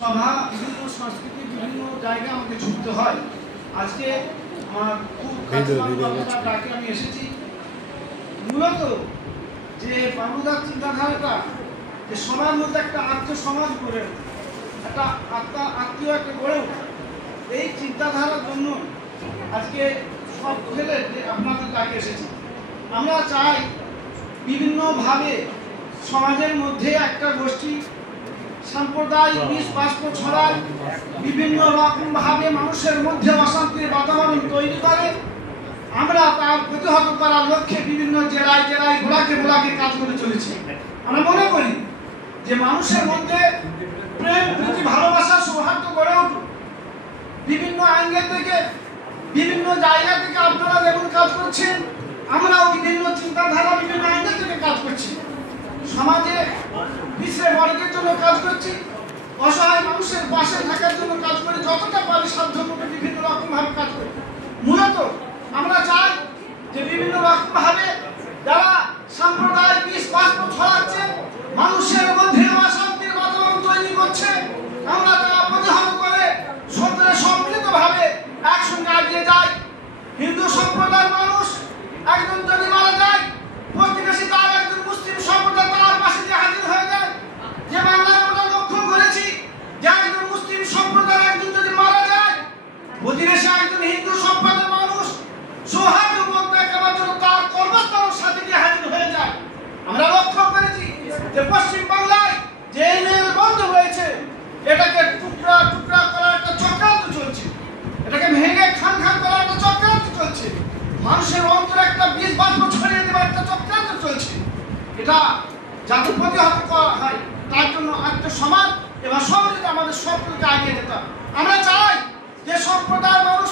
সভা বিভিন্ন সংস্কৃতি বিভিন্ন জায়গায় আমাকে ছুটতে হয়। আজকে আমার খুব ডাকে আমি এসেছি মূলত যে বাবুদার চিন্তাধারাটা যে সবার মধ্যে একটা আত্মসমাজ গড়ে ওঠে, একটা আত্মীয় একটা গড়ে ওঠে, এই চিন্তাধারার জন্য আজকে সব ফেলে আপনাদের ডাকে এসেছি। আমরা চাই বিভিন্নভাবে সমাজের মধ্যে একটা গোষ্ঠী সাম্প্রদায়িক বিষ বাষ্প ছড়ায়, বিভিন্ন রকম ভাবে মানুষের মধ্যে অশান্তির বাতাবরণ তৈরি করে। আমরা তার প্রতিহত করার লক্ষ্যে বিভিন্ন জেলায় জেলায় গোলাকে কাজ করে চলেছি। আমরা মনে করি যে মানুষের মধ্যে প্রেম প্রীতি ভালোবাসা সৌহার্দ্য গড়ে উঠুক। বিভিন্ন অ্যাঙ্গেল থেকে বিভিন্ন জায়গা থেকে আপনারা যেমন কাজ করছেন, আমরাও বিভিন্ন চিন্তাধারা বিভিন্ন অ্যাঙ্গেল থেকে কাজ করছি। সমাজে পিছিয়ে বর্গের জন্য কাজ করছি, অসহায় মানুষের পাশে থাকার জন্য কাজ করি, যতটা পারি সাধ্য মতো বিভিন্ন রকম ভাবে কাজ করি। মূলত আমরা চাই যে বিভিন্ন রকম ভাবে যারা সাম্প্রদায়িক বিষ বাষ্প ছড়াচ্ছে, মানুষের মধ্যে অশান্তির বাতাবরণ তৈরি করছে, আমরা তারা প্রতিহত করে সকলে সম্মিলিত ভাবে একসঙ্গে এগিয়ে যাই। হিন্দু সম্প্রদায়ের মানুষ একজন যদি মারা যায়, প্রতিবেশী তার একজন মুসলিম সম্প্রদায় তার পাশে দিয়ে হাজির হয়ে যায়। যে বাংলায় আমরা লক্ষ্য করেছি যে একজন মুসলিম সম্প্রদায়ের একজন যদি মারা যায়, প্রতিবেশী একজন হিন্দু সম্প্রদায়ের মানুষ সৌহার্দ্য বজায় রাখার জন্য তার কর্মস্থলের সাথে গিয়ে হাজির হয়ে যায়। আমরা লক্ষ্য করেছি যে পশ্চিম বাংলায় যে মেল বন্ধ হয়েছে, এটাকে টুকরা টুকরা করার একটা চক্রান্ত চলছে, এটাকে ভেঙে খান করার একটা চক্রান্ত চলছে, মানুষের অন্তরে একটা বিষ বাষ্প ছড়িয়ে দেওয়ার একটা চক্রান্ত চলছে। এটা যাতে প্রতিহত করা হয় তার জন্য আত্মসমাজ এবং সহযোগিতা আমাদের সকলকে এগিয়ে যেতে হবে। আমরা চাই যে সম্প্রদায়ের মানুষ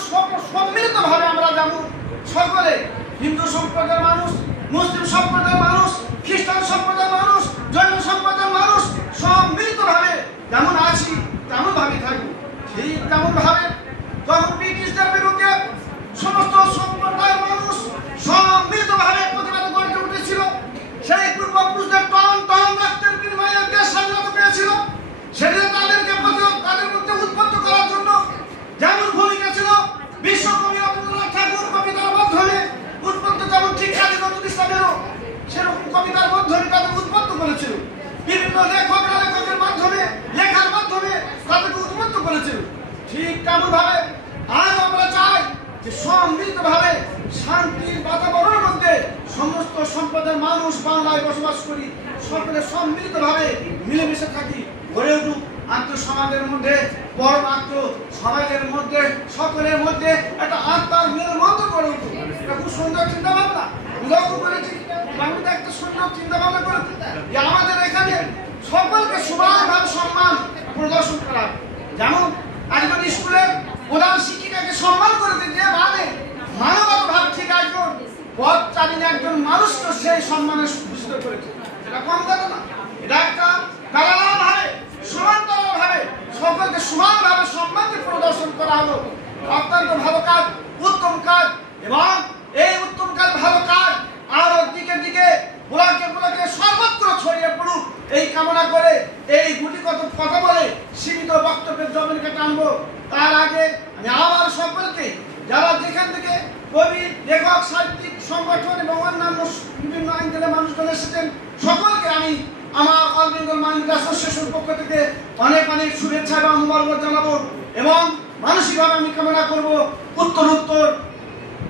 সম্মিলিতভাবে আমরা যেমন সকলে হিন্দু সম্প্রদায়ের মানুষ, মুসলিম সম্প্রদায়ের মানুষ, খ্রিস্টান সম্প্রদায়ের মানুষ, জৈন সম্প্রদায়ের মানুষ সম্মিলিতভাবে যেমন আছি তেমন ভাবে থাকবো। সেই তেমন ভাবে যখন ব্রিটিশদের বিরুদ্ধে সমস্ত সম্প্রদায়ের মানুষ সম্মিলিতভাবে প্রতিবাদ গড়ে উঠেছিল, সেই পূর্বপুরুষদের টন টন রক্তের বিনিময়ে দেশ স্বাধীনতা পেয়েছিল, সেটা তাদের মধ্যে উৎপন্ন করার জন্য যেমন ভূমিকা ছিল বিশ্বকবি রবীন্দ্রনাথ ঠাকুর কবিতার মাধ্যমে উৎপন্ন, যেমন ঠিক কাজী নজরুল ইসলামেরও সেরকম কবিতার মাধ্যমে তাদের উৎপন্ন করেছিল, বিভিন্ন লেখকের মাধ্যমে লেখার মাধ্যমে তাদেরকে উৎপন্ন করেছিল। ঠিক তেমন ভাবে আজ আমরা চাই যে সম্মিলিতভাবে শান্তির বাতাবরণের মধ্যে সমস্ত সম্প্রদায়ের মানুষ বাংলায় বসবাস করি, সকলে সম্মিলিতভাবে মিলেমিশে থাকি, গড়ে উঠুক আত্মসমাজের মধ্যে পরম আত্ম সমাজের মধ্যে সকলের মধ্যে একটা আত্মার মেলবন্ধ গড়ে উঠুক। এটা খুব সুন্দর চিন্তা ভাবনা লক্ষ্য করেছি। আমি তো একটা সুন্দর চিন্তা ভাবনা করেছি যে আমাদের এখানে সকলকে সমানভাবে সম্মান প্রদর্শন করা, যেমন একজন স্কুলের প্রধান শিক্ষিকাকে সম্মান করেছে, যে মানে মানবতাভাবে ঠিক একজন পথ চালিয়ে একজন মানুষকে সেই সম্মানে ভূষিত করেছে। এটা কম কথা না, এটা একটা ভাবে সমান্তরালভাবে সকলকে সমানভাবে সম্মানকে প্রদর্শন করা হলো। অত্যন্ত ভালো কাজ, উত্তম কাজ, এবং এই উত্তম কাজ ভালো কাজ আরো দিকে দিকে গোলাকে সর্বত্র ছড়িয়ে পড়ুক এই কামনা করে এই গুটি কথা বলে সীমিত বক্তব্যের জমিনকে টানবো। তার আগে আমি আবার সকলকে যারা যেখান থেকে কবি, লেখক, সাহিত্যিক সংগঠন এবং অন্যান্য বিভিন্ন অঞ্চলের মানুষজন এসেছেন, সকলকে আমি আমার অল বেঙ্গল মাইনরিটি অ্যাসোসিয়েশনের পক্ষ থেকে অনেক অনেক শুভেচ্ছা এবং মোবারকবাদ জানাবো, এবং মানসিকভাবে আমি কামনা করব উত্তর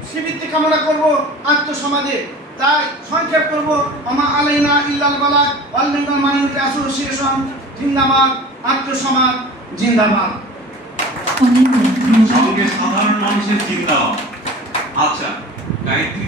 শ্রীবৃদ্ধি কামনা করব আত্মসমাজে। তাই সংক্ষেপ করব, আমা আলাইনা ইল্লাল বালাগ, অল বেঙ্গল মাইনরিটি অ্যাসোসিয়েশন জিন্দাবাদ, আত্মসমাজ জিন্দাবাদ। সাধারণ মানুষের জিন্দাবাদ। আচ্ছা, গায়ত্রী